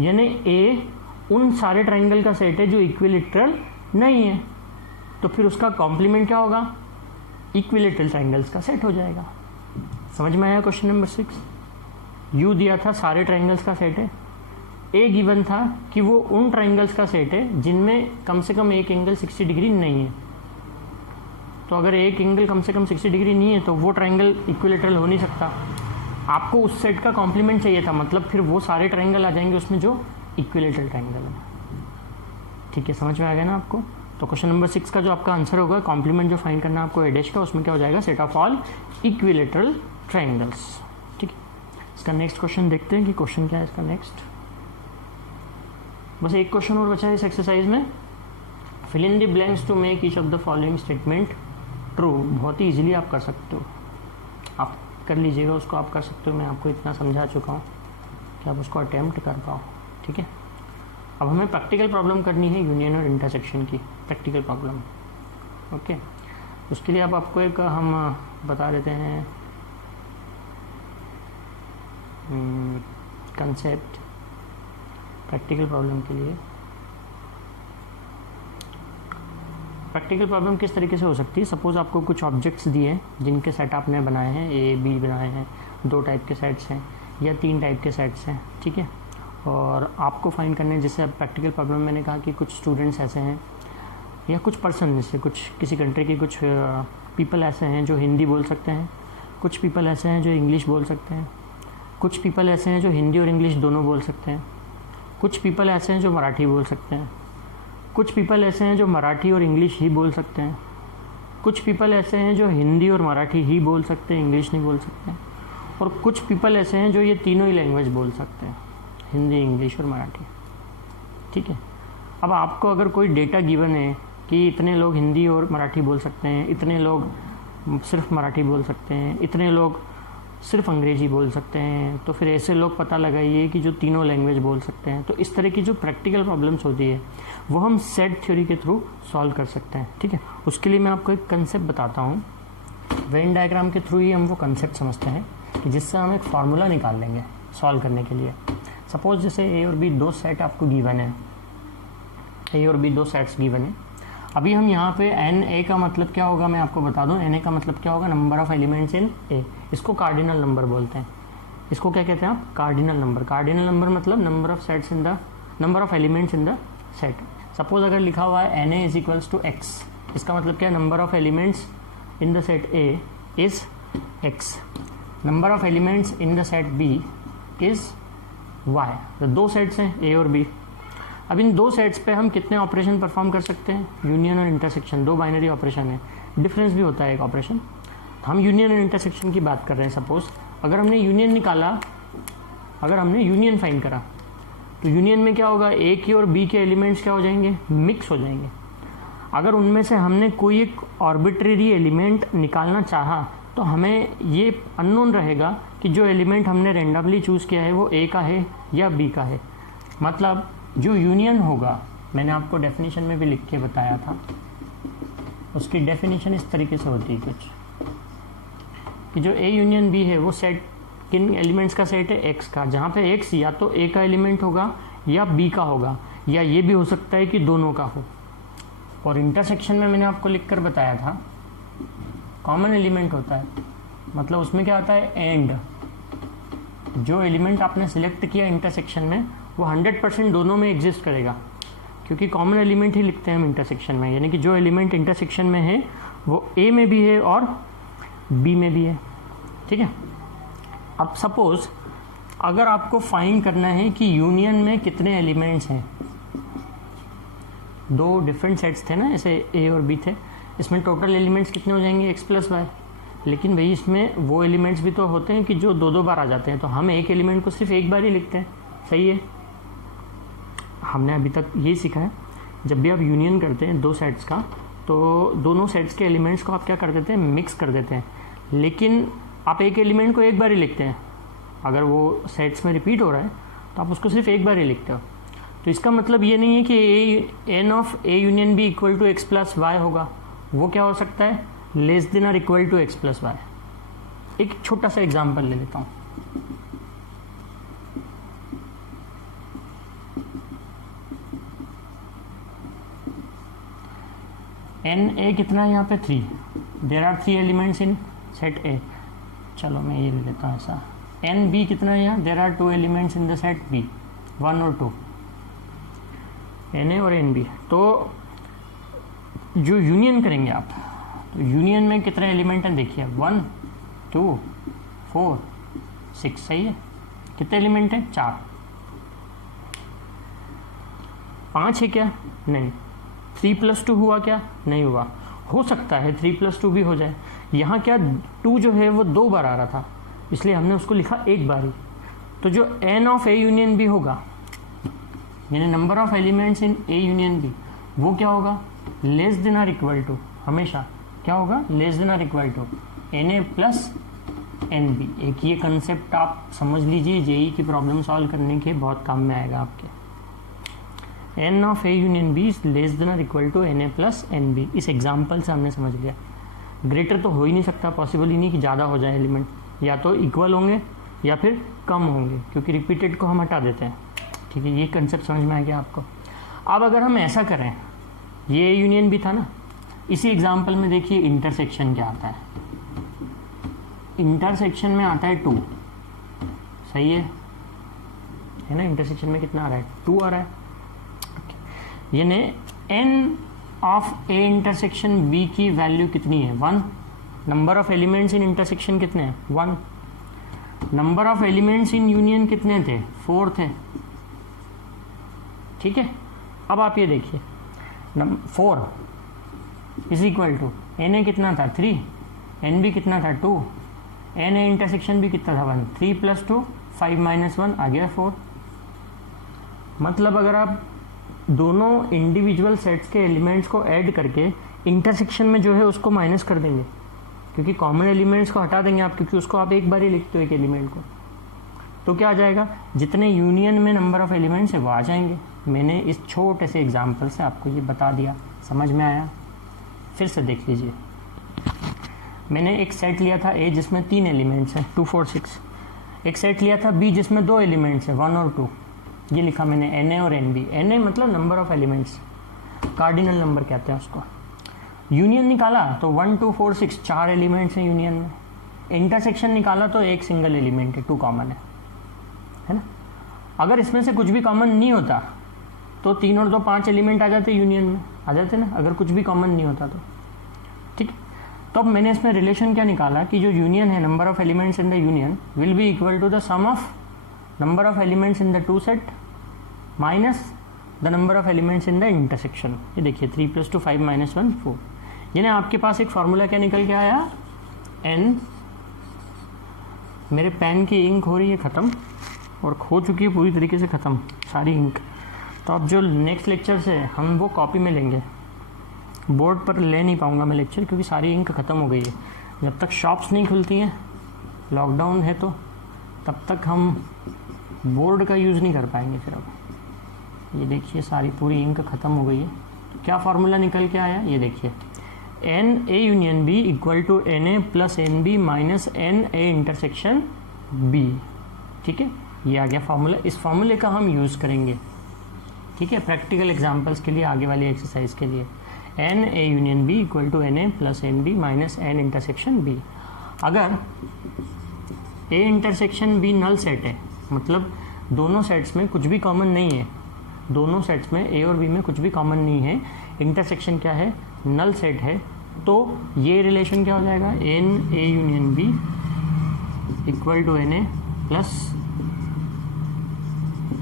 यानी ए उन सारे ट्रायंगल का सेट है जो इक्विलेटरल नहीं है, तो फिर उसका कॉम्प्लीमेंट क्या होगा, इक्विलेटरल ट्रायंगल्स का सेट हो जाएगा। समझ में आया क्वेश्चन नंबर 6? यू दिया था सारे ट्रायंगल्स का सेट है, ए गिवन था कि वो उन ट्रायंगल्स का सेट है जिनमें कम से कम एक एंगल 60 डिग्री नहीं है। तो अगर एक एंगल कम से कम 60 डिग्री नहीं है तो वो ट्रायंगल इक्विलेटरल हो नहीं सकता। आपको उस सेट का कॉम्प्लीमेंट चाहिए था, मतलब फिर वो सारे ट्रायंगल आ जाएंगे उसमें जो इक्विलेटरल ट्रायंगल है। ठीक है, समझ में आ गया ना आपको? तो क्वेश्चन नंबर 6 का जो आपका आंसर होगा, कॉम्प्लीमेंट जो फाइंड करना है आपको ए डैश का, उसमें क्या हो जाएगा, set of all equilateral triangles. ठीक है, इसका नेक्स्ट क्वेश्चन देखते हैं कि क्वेश्चन क्या है इसका नेक्स्ट। बस एक क्वेश्चन और बचा है इस एक्सरसाइज में। Fill in the blanks to make each of the following statement true. बहुत ही इजीली आप कर सकते हो, आप कर लीजिएगा उसको, आप कर सकते हो। मैं आपको इतना समझा चुका हूँ कि आप उसको अटेम्प्ट कर पाओ। ठीक है, अब हमें प्रैक्टिकल प्रॉब्लम करनी है यूनियन और इंटरसेक्शन की प्रैक्टिकल प्रॉब्लम। ओके, उसके लिए अब आपको एक हम बता देते हैं कंसेप्ट प्रैक्टिकल प्रॉब्लम के लिए। प्रैक्टिकल प्रॉब्लम किस तरीके से हो सकती है, सपोज आपको कुछ ऑब्जेक्ट्स दिए हैं जिनके सेट आपने बनाए हैं, ए बी बनाए हैं, 2 टाइप के सेट्स हैं या 3 टाइप के सेट्स हैं। ठीक है, और आपको फाइंड करने, जैसे अब प्रैक्टिकल प्रॉब्लम मैंने कहा कि कुछ स्टूडेंट्स ऐसे हैं या कुछ पर्सन, जैसे कुछ किसी कंट्री के कुछ पीपल ऐसे हैं जो हिंदी बोल सकते हैं, कुछ पीपल ऐसे हैं जो इंग्लिश बोल सकते हैं, कुछ पीपल ऐसे हैं जो हिंदी और इंग्लिश दोनों बोल सकते हैं, कुछ पीपल ऐसे हैं जो मराठी बोल सकते हैं, कुछ पीपल ऐसे हैं जो मराठी और इंग्लिश ही बोल सकते हैं, कुछ पीपल ऐसे हैं जो हिंदी और मराठी ही बोल सकते हैं, इंग्लिश नहीं बोल सकते हैं, और कुछ पीपल ऐसे हैं जो ये तीनों ही लैंग्वेज बोल सकते हैं, हिंदी, इंग्लिश और मराठी। ठीक है, अब आपको अगर कोई डेटा गिवन है कि इतने लोग हिंदी और मराठी बोल सकते हैं, इतने लोग सिर्फ मराठी बोल सकते हैं, इतने लोग सिर्फ अंग्रेजी बोल सकते हैं, तो फिर ऐसे लोग पता लगाइए कि जो तीनों लैंग्वेज बोल सकते हैं। तो इस तरह की जो प्रैक्टिकल प्रॉब्लम्स होती है वो हम सेट थ्योरी के थ्रू सॉल्व कर सकते हैं। ठीक है, उसके लिए मैं आपको एक कंसेप्ट बताता हूँ। वेन डायग्राम के थ्रू ही हम वो कंसेप्ट समझते हैं कि जिससे हम एक फार्मूला निकाल लेंगे सॉल्व करने के लिए। सपोज जैसे ए और बी 2 सेट आपको गिवन है, ए और बी 2 सेट्स गिवन है। अभी हम यहाँ पे एन ए का मतलब क्या होगा मैं आपको बता दूँ। एन ए का मतलब क्या होगा, नंबर ऑफ एलिमेंट्स इन ए। इसको कार्डिनल नंबर बोलते हैं। इसको क्या कहते हैं आप, कार्डिनल नंबर। कार्डिनल नंबर मतलब number of sets in the number of elements in the set. Suppose अगर लिखा हुआ है N A is equals to X, इसका मतलब क्या है, number of elements in the set A is X, number of elements in the set B is Y. तो 2 sets हैं ए और बी। अब इन 2 सेट्स पे हम कितने ऑपरेशन परफॉर्म कर सकते हैं, यूनियन और इंटरसेक्शन। 2 बाइनरी ऑपरेशन है, डिफरेंस भी होता है एक ऑपरेशन। हम यूनियन और इंटरसेक्शन की बात कर रहे हैं। सपोज अगर हमने यूनियन निकाला, अगर हमने यूनियन फाइंड करा, तो यूनियन में क्या होगा, ए की और बी के एलिमेंट्स क्या हो जाएंगे, मिक्स हो जाएंगे। अगर उनमें से हमने कोई एक आर्बिट्रेरी एलिमेंट निकालना चाहा तो हमें ये अननोन रहेगा कि जो एलिमेंट हमने रेंडमली चूज़ किया है वो ए का है या बी का है। मतलब जो यूनियन होगा, मैंने आपको डेफिनेशन में भी लिख के बताया था, उसकी डेफिनेशन इस तरीके से होती है कुछ, कि जो ए यूनियन बी है वो सेट किन एलिमेंट्स का सेट है, एक्स का, जहाँ पे एक्स या तो ए का एलिमेंट होगा या बी का होगा, या ये भी हो सकता है कि दोनों का हो। और इंटरसेक्शन में मैंने आपको लिख कर बताया था कॉमन एलिमेंट होता है, मतलब उसमें क्या होता है, एंड। जो एलिमेंट आपने सिलेक्ट किया इंटरसेक्शन में वो 100% दोनों में एग्जिस्ट करेगा, क्योंकि कॉमन एलिमेंट ही लिखते हैं हम इंटरसेक्शन में, यानी कि जो एलिमेंट इंटरसेक्शन में है वो ए में भी है और बी में भी है। ठीक है, अब सपोज अगर आपको फाइंड करना है कि यूनियन में कितने एलिमेंट्स हैं, 2 डिफरेंट सेट्स थे ना, ऐसे ए और बी थे, इसमें टोटल एलिमेंट्स कितने हो जाएंगे, एक्स प्लस वाई। लेकिन भाई इसमें वो एलिमेंट्स भी तो होते हैं कि जो 2-2 बार आ जाते हैं, तो हम एक एलिमेंट को सिर्फ एक बार ही लिखते हैं। सही है, हमने अभी तक यही सीखा है, जब भी आप यूनियन करते हैं 2 सेट्स का, तो दोनों सेट्स के एलिमेंट्स को आप क्या कर देते हैं, मिक्स कर देते हैं। लेकिन आप एक एलिमेंट को एक बार ही लिखते हैं, अगर वो सेट्स में रिपीट हो रहा है तो आप उसको सिर्फ एक बार ही लिखते हो। तो इसका मतलब ये नहीं है कि N of A union B equal to X plus Y होगा। वो क्या हो सकता है, लेस देन और equal to X plus Y. एक छोटा सा एग्जांपल ले लेता हूँ। एन ए कितना है यहाँ पे 3, there are 3 elements in set A. चलो मैं ये ले लेता हूँ ऐसा। एन बी कितना है यहाँ, there are 2 elements in the set B, 1 और 2, एन ए और एन बी। तो जो यूनियन करेंगे आप, तो यूनियन में कितने एलिमेंट हैं देखिए, 1 2 4 6, सही है। कितने एलिमेंट हैं, 4। 5 है क्या, नहीं। 3 + 2 हुआ क्या, नहीं हुआ। हो सकता है 3 + 2 भी हो जाए। यहाँ क्या 2 जो है वो 2 बार आ रहा था, इसलिए हमने उसको लिखा एक बार ही। तो जो n of A union B होगा, यानी number of elements in A union B, वो क्या होगा, less than or equal to, हमेशा क्या होगा, less than or equal to N A plus N B. एक ये कंसेप्ट आप समझ लीजिए, जेई की प्रॉब्लम सॉल्व करने के बहुत काम में आएगा आपके। N of A union B is less than or equal to N A plus N B. इस एग्जाम्पल से हमने समझ लिया ग्रेटर तो हो ही नहीं सकता, पॉसिबल ही नहीं कि ज़्यादा हो जाए एलिमेंट, या तो इक्वल होंगे या फिर कम होंगे, क्योंकि रिपीटेड को हम हटा देते हैं। ठीक है, ये कंसेप्ट समझ में आ गया आपको। अब अगर हम ऐसा करें, ये यूनियन भी था ना, इसी एग्जाम्पल में देखिए इंटरसेक्शन क्या आता है। इंटरसेक्शन में आता है 2, सही है ना। इंटरसेक्शन में कितना आ रहा है, 2 आ रहा है। यानी N of A intersection B की वैल्यू कितनी है, 1। Number of elements in intersection कितने हैं, 1। Number of elements in union कितने थे, 4 थे। ठीक है, अब आप ये देखिए 4 is equal to N A कितना था, 3, एन बी कितना था, 2, एन ए इंटरसेक्शन भी कितना था, 1। 3 + 2 5 - 1 आ गया 4। मतलब अगर आप दोनों इंडिविजुअल सेट्स के एलिमेंट्स को ऐड करके इंटरसेक्शन में जो है उसको माइनस कर देंगे, क्योंकि कॉमन एलिमेंट्स को हटा देंगे आप, क्योंकि उसको आप एक बार ही लिखते हो एक एलिमेंट को, तो क्या आ जाएगा, जितने यूनियन में नंबर ऑफ एलिमेंट्स है वो आ जाएंगे। मैंने इस छोटे से एग्जाम्पल से आपको ये बता दिया, समझ में आया। फिर से देख लीजिए, मैंने एक सेट लिया था ए जिसमें 3 एलिमेंट्स हैं, 2 4 6। एक सेट लिया था बी जिसमें 2 एलिमेंट्स हैं, 1 और 2। ये लिखा मैंने एन ए और एन बी। एन ए मतलब number of elements, cardinal number कहते हैं उसको। यूनियन निकाला तो 1 2 4 6 4 एलिमेंट्स हैं यूनियन में। इंटरसेक्शन निकाला तो एक सिंगल एलिमेंट है, 2 कॉमन है ना। अगर इसमें से कुछ भी कॉमन नहीं होता तो 3 और 2 5 एलिमेंट आ जाते यूनियन में, आ जाते ना, अगर कुछ भी कॉमन नहीं होता तो। ठीक, तो अब मैंने इसमें रिलेशन क्या निकाला कि जो यूनियन है, number of elements in the union will be equal to the sum of number of elements in the 2 set minus the number of elements in the intersection. ये देखिए 3 + 2 5 - 1 4। यानी आपके पास एक फार्मूला क्या निकल के आया, एन, मेरे पेन की इंक हो रही है ख़त्म, और हो चुकी है पूरी तरीके से ख़त्म सारी इंक। तो अब जो नेक्स्ट लेक्चर से हम वो कॉपी में लेंगे, बोर्ड पर ले नहीं पाऊँगा मैं लेक्चर, क्योंकि सारी इंक ख़त्म हो गई है। जब तक शॉप्स नहीं खुलती हैं, लॉकडाउन है, तो तब तक हम बोर्ड का यूज़ नहीं कर पाएंगे। फिर अब ये देखिए सारी पूरी इंक ख़त्म हो गई है। तो क्या फार्मूला निकल के आया, ये देखिए, N A union B equal to N A plus N B minus N A intersection B. ठीक है, ये आ गया फार्मूला। इस फार्मूले का हम यूज़ करेंगे, ठीक है, प्रैक्टिकल एग्जांपल्स के लिए, आगे वाली एक्सरसाइज के लिए। N A union B equal to N A plus N B minus n intersection B. अगर A intersection B null set है, मतलब दोनों सेट्स में कुछ भी कॉमन नहीं है, दोनों सेट्स में ए और बी में कुछ भी कॉमन नहीं है, इंटरसेक्शन क्या है, नल सेट है, तो ये रिलेशन क्या हो जाएगा, N A union B equal to N A plus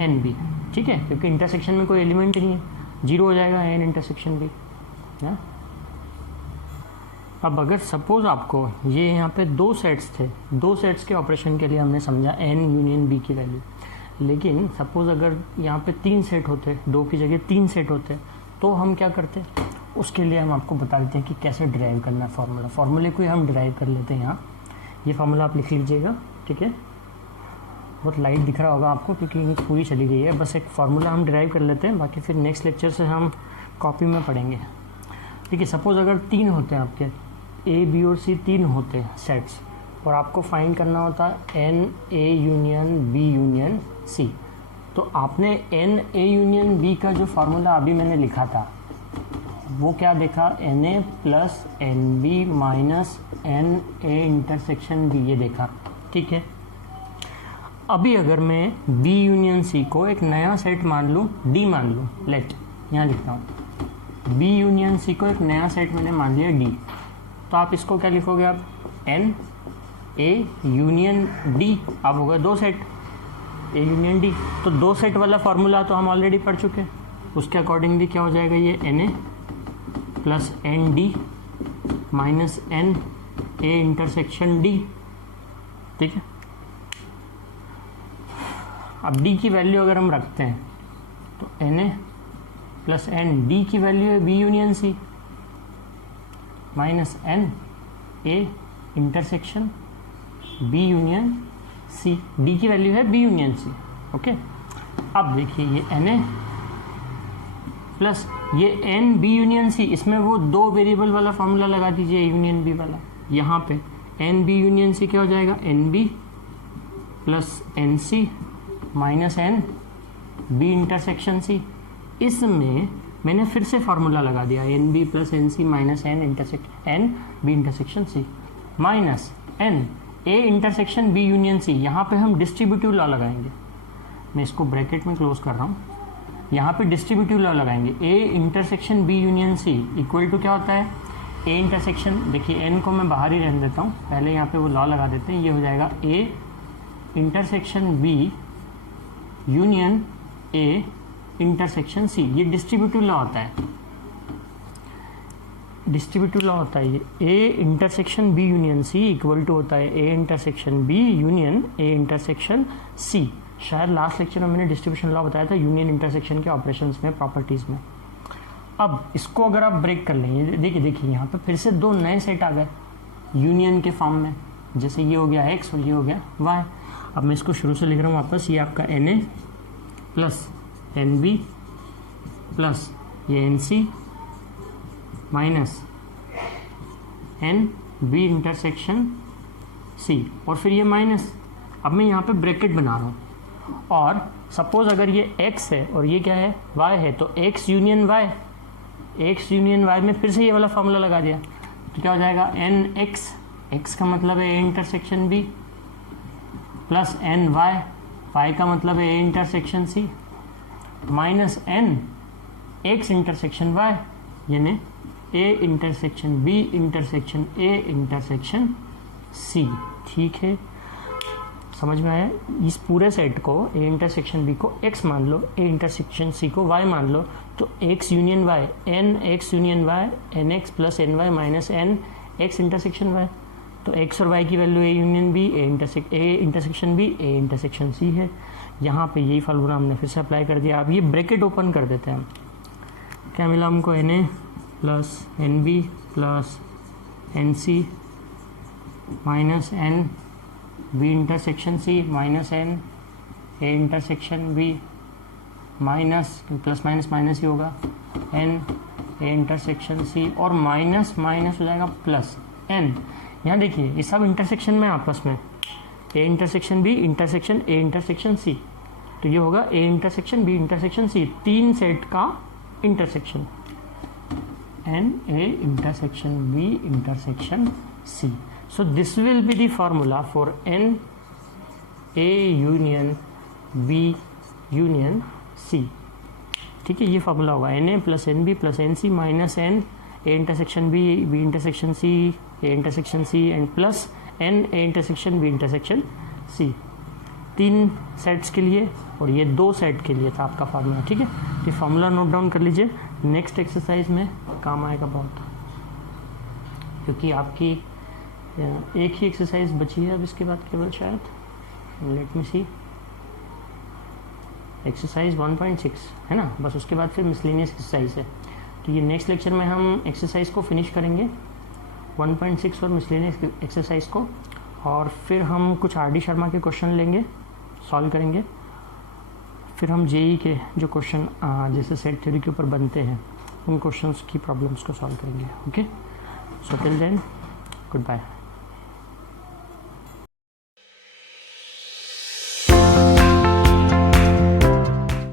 N B. ठीक है, क्योंकि इंटरसेक्शन में कोई एलिमेंट नहीं है, 0 हो जाएगा एन इंटरसेक्शन बी ना। अब अगर सपोज आपको ये यहाँ पे 2 सेट्स थे, 2 सेट्स के ऑपरेशन के लिए हमने समझा एन यूनियन बी की वैल्यू, लेकिन सपोज अगर यहाँ पे 3 सेट होते, 2 की जगह 3 सेट होते, तो हम क्या करते, उसके लिए हम आपको बता देते हैं कि कैसे ड्राइव करना है फार्मूला। फार्मूले को ही हम ड्राइव कर लेते हैं यहाँ। ये फार्मूला आप लिख लीजिएगा, ठीक है, बहुत लाइट दिख रहा होगा आपको क्योंकि इंक पूरी चली गई है। बस एक फार्मूला हम ड्राइव कर लेते हैं, बाकी फिर नेक्स्ट लेक्चर से हम कॉपी में पढ़ेंगे। ठीक है, सपोज अगर 3 होते हैं आपके, ए बी और सी 3 होते हैं सेट्स, और आपको फाइंड करना होता है N A union B union C. तो आपने एन ए यूनियन बी का जो फार्मूला अभी मैंने लिखा था वो क्या देखा, N A plus N B minus N A intersection B, ये देखा, ठीक है। अभी अगर मैं बी यूनियन सी को एक नया सेट मान लूँ, डी मान लूँ, लेट यहाँ लिखता हूँ, बी यूनियन सी को एक नया सेट मैंने मान लिया डी, तो आप इसको क्या लिखोगे आप, एन ए यूनियन डी, अब होगा दो सेट ए यूनियन डी। तो दो सेट वाला फॉर्मूला तो हम ऑलरेडी पढ़ चुके हैं, उसके अकॉर्डिंगली क्या हो जाएगा, ये N A plus N D minus N A intersection D, ठीक है। अब डी की वैल्यू अगर हम रखते हैं तो N A plus N, D की वैल्यू है B union C minus N A intersection B union C, D की वैल्यू है बी यूनियन सी, ओके। अब देखिए ये एन ए प्लस ये एन बी यूनियन सी, इसमें वो दो वेरिएबल वाला फॉर्मूला लगा दीजिए यूनियन बी वाला, यहाँ पे एन बी यूनियन सी क्या हो जाएगा, N B plus N C minus N B intersection C. इसमें मैंने फिर से फार्मूला लगा दिया, N B plus N C minus N B intersection C minus N A intersection B union C. यहाँ पे हम डिस्ट्रीब्यूटिव लॉ लगाएंगे, मैं इसको ब्रैकेट में क्लोज कर रहा हूँ, यहाँ पे डिस्ट्रीब्यूटिव लॉ लगाएंगे, A intersection B union C equal to क्या होता है, ए इंटरसेक्शन, देखिए एन को मैं बाहर ही रहने देता हूँ, पहले यहाँ पे वो लॉ लगा देते हैं, ये हो जाएगा A intersection B union A intersection C, ये डिस्ट्रीब्यूटिव लॉ होता है, डिस्ट्रीब्यूटिव लॉ होता है ये, A intersection B union C equal to होता है A intersection B union A intersection C. शायद लास्ट लेक्चर में मैंने डिस्ट्रीब्यूशन लॉ बताया था यूनियन इंटरसेक्शन के ऑपरेशंस में, प्रॉपर्टीज में। अब इसको अगर आप ब्रेक कर लेंगे, देखिए यहाँ पे फिर से दो नए सेट आ गए यूनियन के फॉर्म में, जैसे ये हो गया एक्स और ये हो गया वाई। अब मैं इसको शुरू से लिख रहा हूँ वापस, ये आपका n A plus N B plus ये n C minus N B intersection C, और फिर ये माइनस, अब मैं यहाँ पे ब्रैकेट बना रहा हूँ, और सपोज अगर ये x है और ये क्या है y है, तो x यूनियन y में फिर से ये वाला फॉर्मूला लगा दिया, तो क्या हो जाएगा, एन x का मतलब है A intersection b plus N y का मतलब है A intersection c minus N x intersection y, यानी A intersection B intersection A intersection C, ठीक है, समझ में आया। इस पूरे सेट को ए इंटरसेक्शन बी को x मान लो, ए इंटरसेक्शन सी को y मान लो, तो x union y, N x union y, N X plus N Y minus N X intersection y, तो x और y की वैल्यू A union B, A intersection B, A intersection C है। यहाँ पे यही फार्मूला हमने फिर से अप्लाई कर दिया। अब ये ब्रैकेट ओपन कर देते हैं, क्या मिला हमको, n A plus N B plus N C minus N B intersection C minus N A intersection B minus plus minus minus ही होगा, एन ए इंटरसेक्शन सी, और माइनस माइनस हो जाएगा प्लस एन। यहाँ देखिए ये सब इंटरसेक्शन में आपस में, A intersection B intersection A intersection C, तो ये होगा A intersection B intersection C, तीन सेट का intersection, N A intersection B intersection C. So this will be the formula for n a union b union c, ठीक है, ये formula होगा N A plus N B plus N C minus N A intersection B B intersection C A intersection C and plus N A intersection B intersection C, तीन sets के लिए, और ये दो सेट के लिए था आपका फार्मूला, ठीक है। ये फार्मूला नोट डाउन कर लीजिए, नेक्स्ट एक्सरसाइज में काम आएगा बहुत, क्योंकि आपकी एक ही एक्सरसाइज बची है अब इसके बाद केवल, शायद, लेट मी सी, एक्सरसाइज 1.6 है ना, बस उसके बाद फिर मिसलेनियस एक्सरसाइज है। तो ये नेक्स्ट लेक्चर में हम एक्सरसाइज को फिनिश करेंगे 1.6 और मिसलेनियस एक्सरसाइज को, और फिर हम कुछ आर.डी. शर्मा के क्वेश्चन लेंगे, सॉल्व करेंगे, फिर हम जेई के जो क्वेश्चन जैसे सेट थ्योरी के ऊपर बनते हैं उन क्वेश्चंस की प्रॉब्लम्स को सॉल्व करेंगे। Okay, so till then good bye.